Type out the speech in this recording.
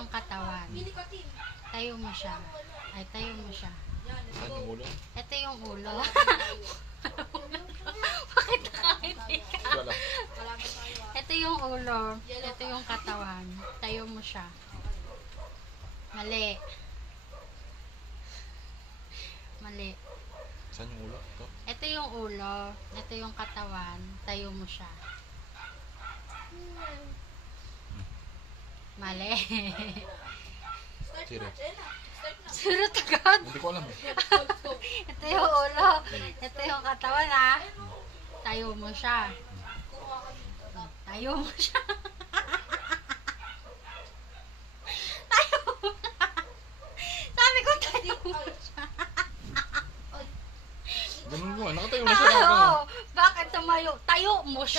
yung katawan. Tayo mo siya. Ay, tayo mo siya. Saan yung ulo? Ito yung ulo. Bakit nakangiti ka? Wala. Ito yung ulo. Ito yung katawan. Tayo mo siya. Mali. Mali. Saan yung ulo? Ito? Ito yung ulo. Ito yung katawan. Tayo mo siya. Mali. Siro. Surot agad. Hindi ko alam eh. Ito yung ulo. Ito yung katawan, ha. Tayo mo siya. Tayo mo siya. Tayo mo siya. Sabi ko, tayo mo siya. Ganun mo. Nakatayo na siya. Oo. Bakit tumayo? Tayo mo siya.